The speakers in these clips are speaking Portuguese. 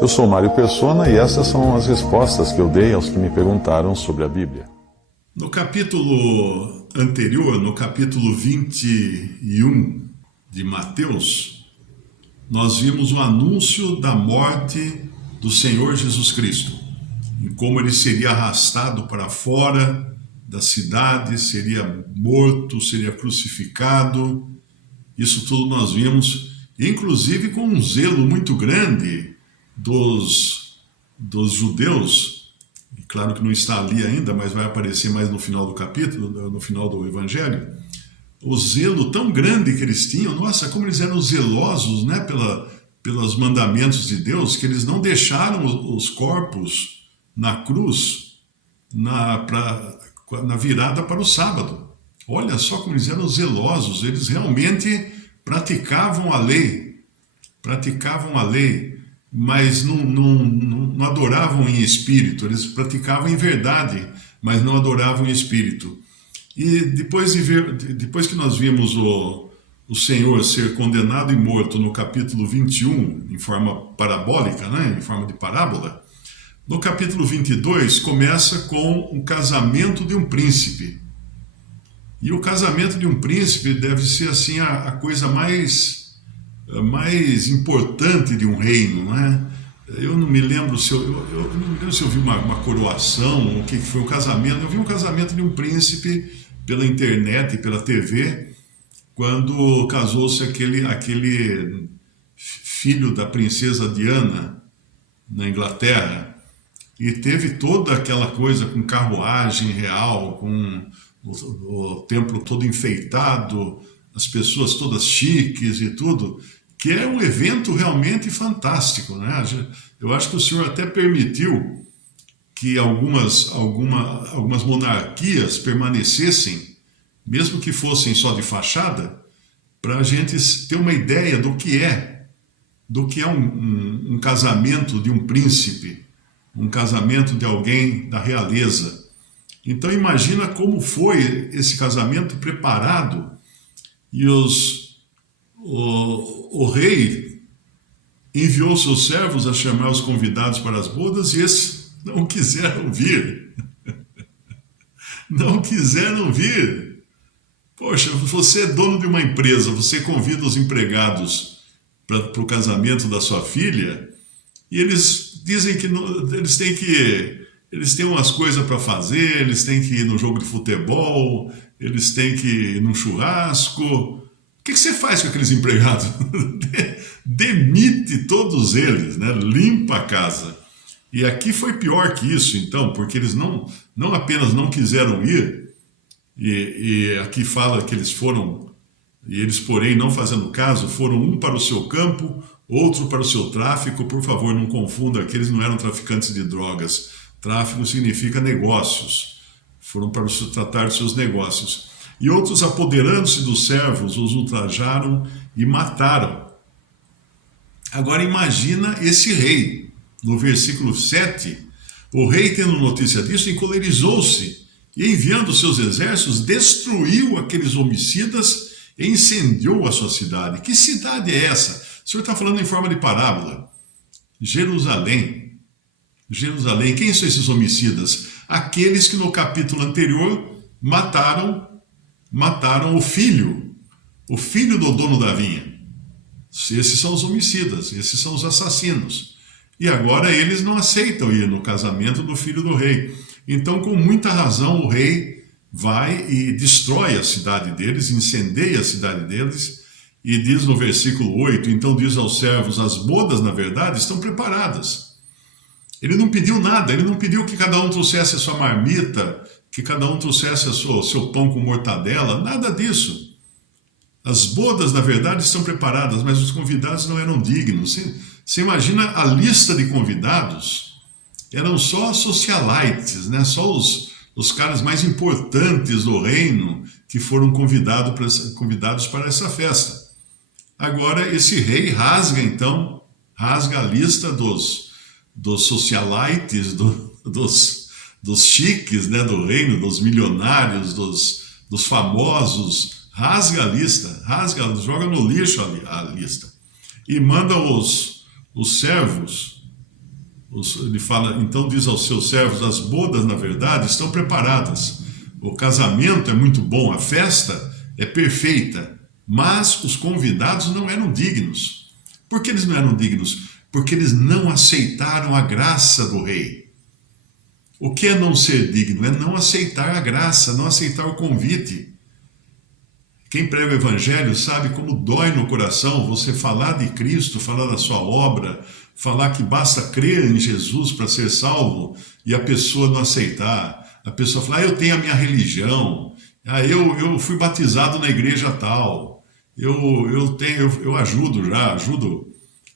Eu sou Mário Persona e essas são as respostas que eu dei aos que me perguntaram sobre a Bíblia. No capítulo anterior, no capítulo 21 de Mateus, nós vimos o anúncio da morte do Senhor Jesus Cristo, e como ele seria arrastado para fora da cidade, seria morto, seria crucificado. Isso tudo nós vimos, inclusive com um zelo muito grande dos judeus. E claro que não está ali ainda, mas vai aparecer mais no final do capítulo, no final do Evangelho. O zelo tão grande que eles tinham, nossa, como eles eram zelosos, né, pelos mandamentos de Deus, que eles não deixaram os corpos na cruz na virada para o sábado. Olha só como eles eram zelosos, eles realmente praticavam a lei, mas não adoravam em espírito, eles praticavam em verdade, mas não adoravam em espírito. E depois que nós vimos o Senhor ser condenado e morto no capítulo 21, em forma parabólica, né, em forma de parábola, no capítulo 22 começa com o casamento de um príncipe. E o casamento de um príncipe deve ser assim a coisa mais importante de um reino, não é? Eu não me lembro se eu vi uma coroação, o que foi um casamento. Eu vi um casamento de um príncipe pela internet, pela TV, quando casou-se aquele filho da princesa Diana na Inglaterra, e teve toda aquela coisa com carruagem real, com o templo todo enfeitado, as pessoas todas chiques e tudo, que é um evento realmente fantástico, né? Eu acho que o Senhor até permitiu que algumas monarquias permanecessem, mesmo que fossem só de fachada, para a gente ter uma ideia do que é um casamento de um príncipe, um casamento de alguém da realeza. Então imagina como foi esse casamento preparado, e o rei enviou seus servos a chamar os convidados para as bodas, e esses não quiseram vir. Não quiseram vir. Poxa, você é dono de uma empresa, você convida os empregados para o casamento da sua filha, e eles dizem que eles têm umas coisas para fazer, eles têm que ir no jogo de futebol, eles têm que ir num churrasco. O que você faz com aqueles empregados? Demite todos eles, né? Limpa a casa. E aqui foi pior que isso, então, porque eles não apenas não quiseram ir, e aqui fala que eles foram, e eles, porém, não fazendo caso, foram um para o seu campo, outro para o seu tráfico. Por favor, não confunda, que eles não eram traficantes de drogas. Tráfico significa negócios. Foram para tratar de seus negócios. E outros, apoderando-se dos servos, os ultrajaram e mataram. Agora imagina esse rei. No versículo 7, o rei, tendo notícia disso, encolerizou-se e, enviando seus exércitos, destruiu aqueles homicidas e incendiou a sua cidade. Que cidade é essa? O senhor está falando em forma de parábola. Jerusalém. Jerusalém. Quem são esses homicidas? Aqueles que no capítulo anterior mataram o filho do dono da vinha. Esses são os homicidas, esses são os assassinos. E agora eles não aceitam ir no casamento do filho do rei. Então, com muita razão, o rei vai e destrói a cidade deles, incendeia a cidade deles, e diz no versículo 8, então diz aos servos, as bodas, na verdade, estão preparadas. Ele não pediu nada, ele não pediu que cada um trouxesse a sua marmita, que cada um trouxesse o seu pão com mortadela, nada disso. As bodas, na verdade, estão preparadas, mas os convidados não eram dignos. Você imagina a lista de convidados? Eram só socialites, né? Só os caras mais importantes do reino que foram convidados para essa festa. Agora, esse rei rasga a lista dos socialites, dos chiques, né, do reino, dos milionários, dos famosos, rasga a lista, joga no lixo a lista, e manda os os servos, ele fala, então diz aos seus servos, as bodas, na verdade, estão preparadas. O casamento é muito bom, a festa é perfeita, mas os convidados não eram dignos. Por que eles não eram dignos? Porque eles não aceitaram a graça do rei. O que é não ser digno? É não aceitar a graça, não aceitar o convite. Quem prega o evangelho sabe como dói no coração você falar de Cristo, falar da sua obra, falar que basta crer em Jesus para ser salvo e a pessoa não aceitar. A pessoa fala, eu tenho a minha religião, eu fui batizado na igreja tal, eu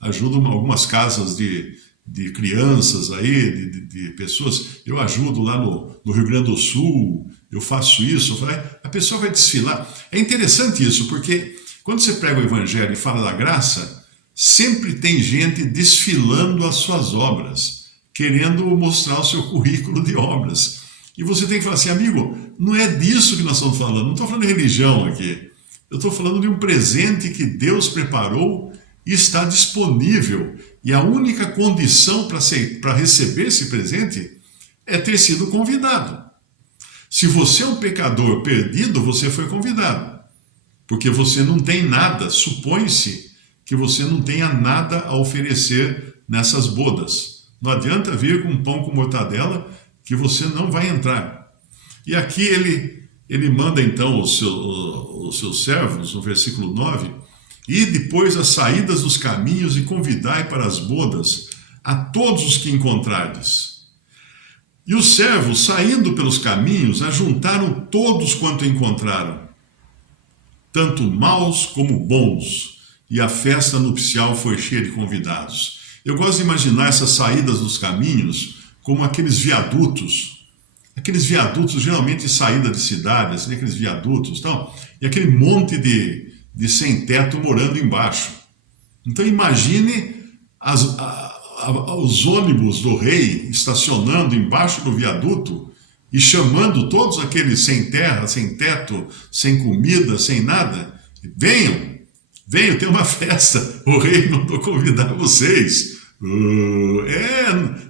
ajudo algumas casas de crianças aí, de pessoas, eu ajudo lá no Rio Grande do Sul, eu faço isso, a pessoa vai desfilar. É interessante isso, porque quando você prega o evangelho e fala da graça, sempre tem gente desfilando as suas obras, querendo mostrar o seu currículo de obras. E você tem que falar assim, amigo, não é disso que nós estamos falando, não estou falando de religião aqui, eu estou falando de um presente que Deus preparou e está disponível. E a única condição para receber esse presente é ter sido convidado. Se você é um pecador perdido, você foi convidado. Porque você não tem nada, supõe-se que você não tenha nada a oferecer nessas bodas. Não adianta vir com pão com mortadela que você não vai entrar. E aqui ele manda então os seus servos, no versículo 9, e depois as saídas dos caminhos e convidai para as bodas a todos os que encontrardes. E os servos, saindo pelos caminhos, ajuntaram todos quanto encontraram, tanto maus como bons, e a festa nupcial foi cheia de convidados. Eu gosto de imaginar essas saídas dos caminhos como aqueles viadutos geralmente saída de cidade, assim, aqueles viadutos, e aquele monte de sem-teto morando embaixo. Então imagine os ônibus do rei estacionando embaixo do viaduto e chamando todos aqueles sem terra, sem teto, sem comida, sem nada. Venham, tem uma festa, o rei mandou convidar vocês.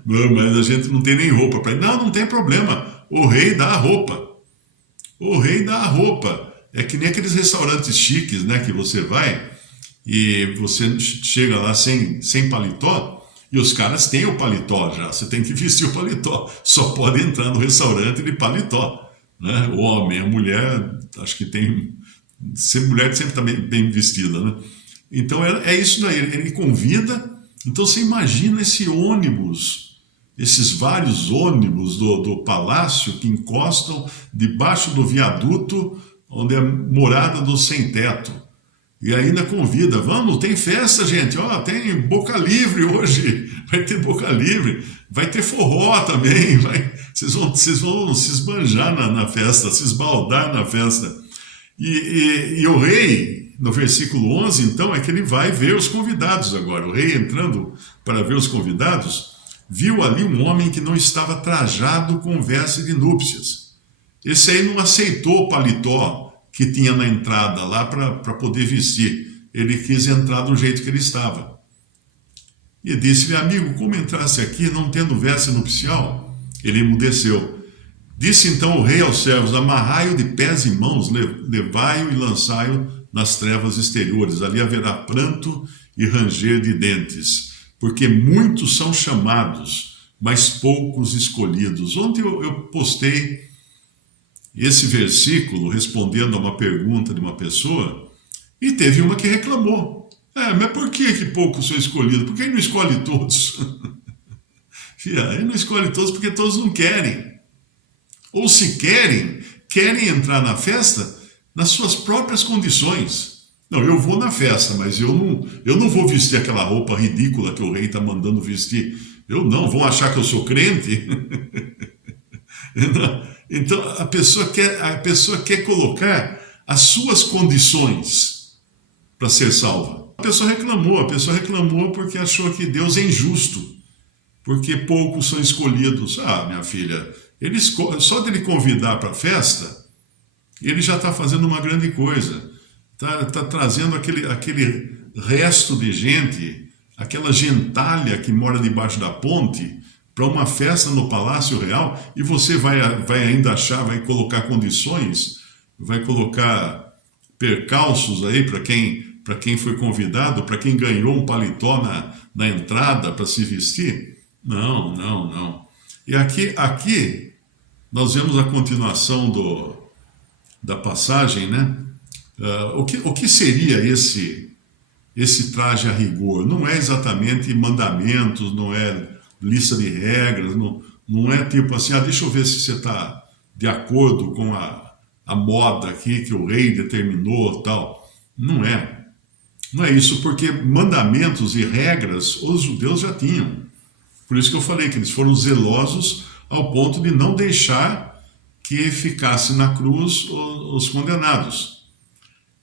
Mas a gente não tem nem roupa para ir. Não tem problema, o rei dá a roupa. O rei dá a roupa. É que nem aqueles restaurantes chiques, né, que você vai e você chega lá sem paletó e os caras têm o paletó já, você tem que vestir o paletó, só pode entrar no restaurante de paletó, né? O homem, a mulher, acho que tem, mulher sempre está bem vestida, né? Então é isso daí, ele convida. Então você imagina esse ônibus, esses vários ônibus do palácio que encostam debaixo do viaduto onde é a morada do sem-teto. E ainda convida, vamos, tem festa, gente, tem boca livre hoje, vai ter boca livre, vai ter forró também, vocês vão se esbanjar na festa, se esbaldar na festa. E o rei, no versículo 11, então, é que ele vai ver os convidados agora. O rei, entrando para ver os convidados, viu ali um homem que não estava trajado com veste de núpcias. Esse aí não aceitou o paletó que tinha na entrada lá para poder vestir. Ele quis entrar do jeito que ele estava. E disse-lhe, amigo, como entrasse aqui não tendo veste nupcial? Ele emudeceu. Disse então o rei aos servos, amarrai-o de pés e mãos, levai-o e lançai-o nas trevas exteriores. Ali haverá pranto e ranger de dentes, porque muitos são chamados, mas poucos escolhidos. Ontem eu postei esse versículo respondendo a uma pergunta de uma pessoa e teve uma que reclamou. Mas por que poucos são escolhidos? Por que ele não escolhe todos? Ele não escolhe todos porque todos não querem. Ou se querem entrar na festa nas suas próprias condições. Não, eu vou na festa, mas eu não vou vestir aquela roupa ridícula que o rei está mandando vestir. Eu não, vão achar que eu sou crente? Então a pessoa quer colocar as suas condições para ser salva. A pessoa reclamou porque achou que Deus é injusto, porque poucos são escolhidos. Minha filha, só dele convidar para a festa, ele já está fazendo uma grande coisa. Está trazendo aquele resto de gente aquela gentalha que mora debaixo da ponte para uma festa no Palácio Real, e você vai ainda achar, vai colocar condições, vai colocar percalços aí para quem foi convidado, para quem ganhou um paletó na entrada para se vestir? Não, não, não. E aqui nós vemos a continuação da passagem, né? O que seria esse traje a rigor? Não é exatamente mandamentos, não é lista de regras, não é tipo assim, deixa eu ver se você está de acordo com a moda aqui que o rei determinou, tal. Não é. Não é isso, porque mandamentos e regras os judeus já tinham. Por isso que eu falei que eles foram zelosos ao ponto de não deixar que ficasse na cruz os condenados.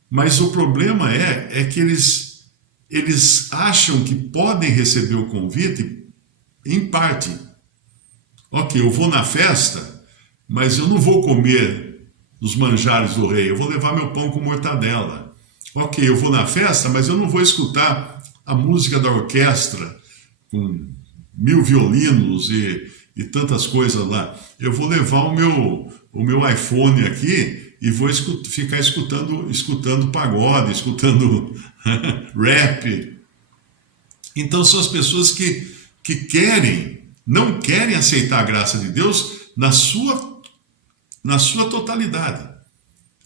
Mas o problema é que eles acham que podem receber o convite em parte. Ok, eu vou na festa, mas eu não vou comer os manjares do rei, eu vou levar meu pão com mortadela. Ok, eu vou na festa, mas eu não vou escutar a música da orquestra com 1000 violinos e tantas coisas lá. Eu vou levar o meu iPhone aqui e vou ficar escutando pagode, escutando rap. Então são as pessoas que não querem aceitar a graça de Deus na sua totalidade.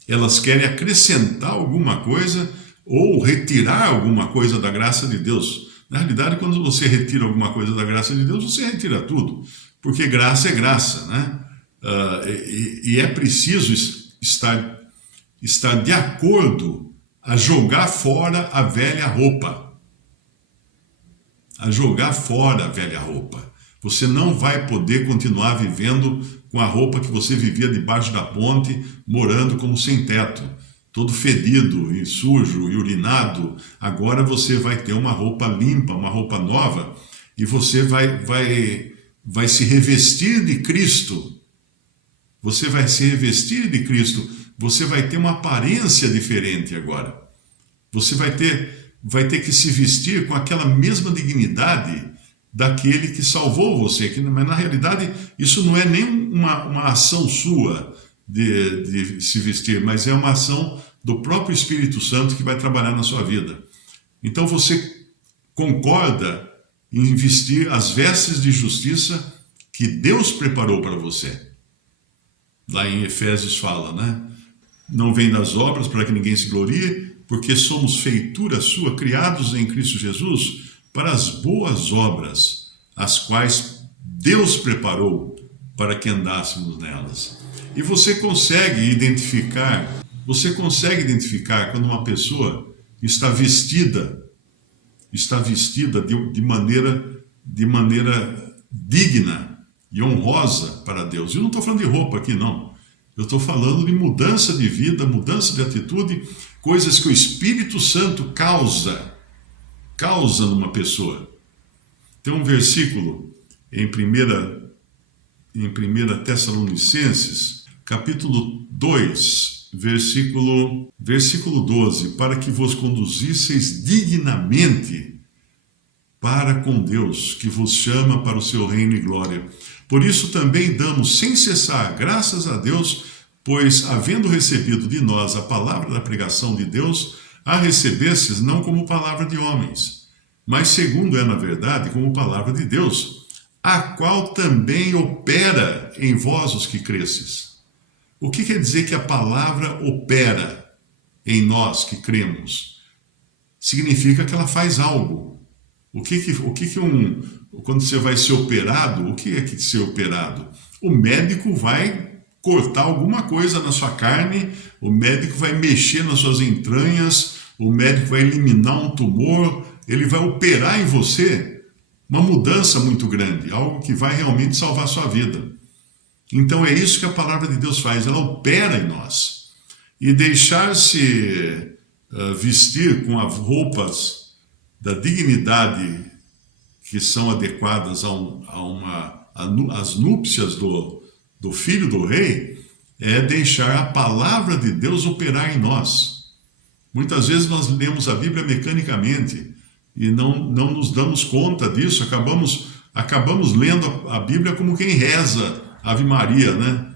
Elas querem acrescentar alguma coisa ou retirar alguma coisa da graça de Deus. Na realidade, quando você retira alguma coisa da graça de Deus, você retira tudo, porque graça é graça, né? E é preciso estar de acordo a jogar fora a velha roupa. A jogar fora a velha roupa. Você não vai poder continuar vivendo com a roupa que você vivia debaixo da ponte, morando como sem teto, todo fedido e sujo e urinado. Agora você vai ter uma roupa limpa, uma roupa nova, e você vai se revestir de Cristo. Você vai se revestir de Cristo. Você vai ter uma aparência diferente agora. Você vai ter que se vestir com aquela mesma dignidade daquele que salvou você. Mas na realidade isso não é nem uma ação sua de se vestir, mas é uma ação do próprio Espírito Santo que vai trabalhar na sua vida. Então você concorda em vestir as vestes de justiça que Deus preparou para você. Lá em Efésios fala, né? Não vem das obras para que ninguém se glorie, porque somos feitura sua, criados em Cristo Jesus, para as boas obras, as quais Deus preparou para que andássemos nelas. E você consegue identificar quando uma pessoa está vestida de maneira digna e honrosa para Deus. Eu não estou falando de roupa aqui, não. Eu estou falando de mudança de vida, mudança de atitude, coisas que o Espírito Santo causa numa pessoa. Tem um versículo em 1 Tessalonicenses, capítulo 2, versículo 12, para que vos conduzisseis dignamente para com Deus, que vos chama para o seu reino e glória. Por isso também damos sem cessar graças a Deus, pois, havendo recebido de nós a palavra da pregação de Deus, a recebestes não como palavra de homens, mas segundo é na verdade como palavra de Deus, a qual também opera em vós os que cresces. O que quer dizer que a palavra opera em nós que cremos? Significa que ela faz algo. Quando você vai ser operado, o que é que ser operado? O médico vai cortar alguma coisa na sua carne, o médico vai mexer nas suas entranhas, o médico vai eliminar um tumor, ele vai operar em você uma mudança muito grande, algo que vai realmente salvar a sua vida. Então é isso que a palavra de Deus faz, ela opera em nós. E deixar-se vestir com as roupas da dignidade que são adequadas às núpcias do filho do rei, é deixar a palavra de Deus operar em nós. Muitas vezes nós lemos a Bíblia mecanicamente, e não nos damos conta disso, acabamos lendo a Bíblia como quem reza Ave Maria, né?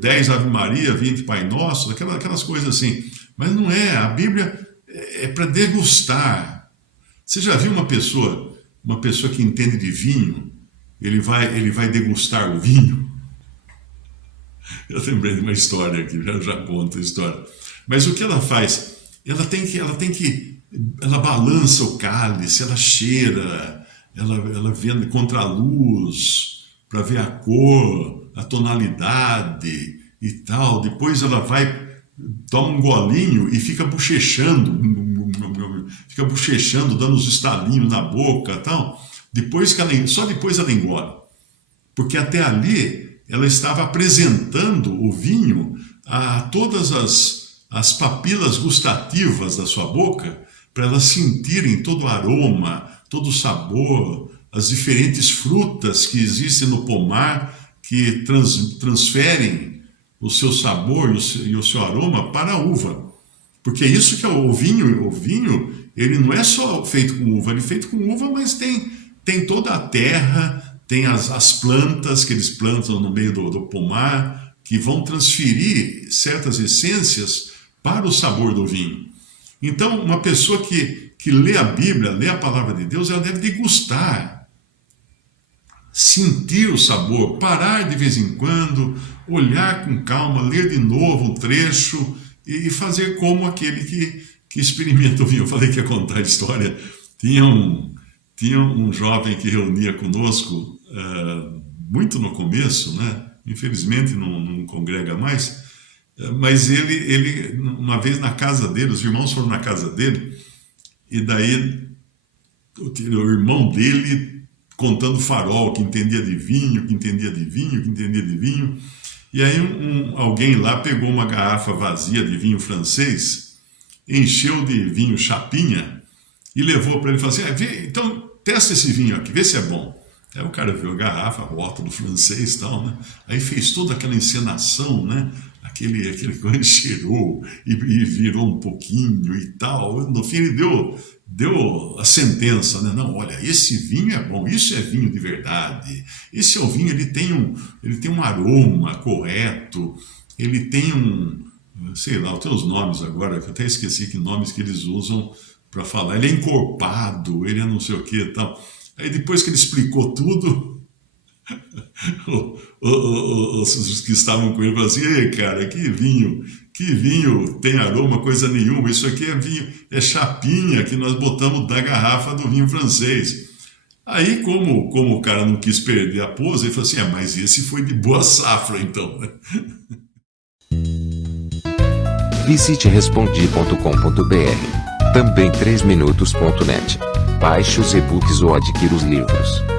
10 Ave Maria, 20 Pai Nosso, aquelas coisas assim. Mas não é, a Bíblia é para degustar. Você já viu uma pessoa que entende de vinho, ele vai degustar o vinho? Eu lembrei de uma história aqui, já conto a história. Mas o que ela faz? Ela balança o cálice, ela cheira, ela vê contra a luz, para ver a cor, a tonalidade e tal. Depois ela toma um golinho e fica bochechando, dando os estalinhos na boca e tal. Só depois ela engole. Porque até ali ela estava apresentando o vinho a todas as papilas gustativas da sua boca, para elas sentirem todo o aroma, todo o sabor, as diferentes frutas que existem no pomar, que transferem o seu sabor e o seu aroma para a uva. Porque é isso que é o vinho. O vinho, ele não é só feito com uva, ele é feito com uva, mas tem toda a terra, tem as plantas que eles plantam no meio do pomar, que vão transferir certas essências para o sabor do vinho. Então, uma pessoa que lê a Bíblia, lê a palavra de Deus, ela deve degustar, sentir o sabor, parar de vez em quando, olhar com calma, ler de novo um trecho e fazer como aquele que experimenta o vinho. Eu falei que ia contar a história. Tinha um jovem que reunia conosco muito no começo, né? Infelizmente não congrega mais, mas ele uma vez na casa dele, os irmãos foram na casa dele, e daí o irmão dele contando farol, que entendia de vinho, e aí alguém lá pegou uma garrafa vazia de vinho francês, encheu de vinho chapinha e levou para ele e falou assim: então testa esse vinho aqui, vê se é bom. Aí o cara viu a garrafa, a rótulo francês e tal, né? Aí fez toda aquela encenação, né? Aquele coisa, cheirou e virou um pouquinho e tal. No fim ele deu a sentença, né? Não, olha, esse vinho é bom, isso é vinho de verdade. Esse é o vinho, ele tem um aroma correto, ele tem sei lá, eu tenho os nomes agora, que eu até esqueci que nomes que eles usam para falar. Ele é encorpado, ele é não sei o que e tal. Aí depois que ele explicou tudo, os que estavam com ele falaram assim: ei, cara, que vinho tem aroma, coisa nenhuma, isso aqui é vinho, é chapinha que nós botamos da garrafa do vinho francês. Aí, como o cara não quis perder a pose, ele falou assim: mas esse foi de boa safra, então. Visite respondi.com.br. Também 3minutos.net. Baixe os e-books ou adquira os livros.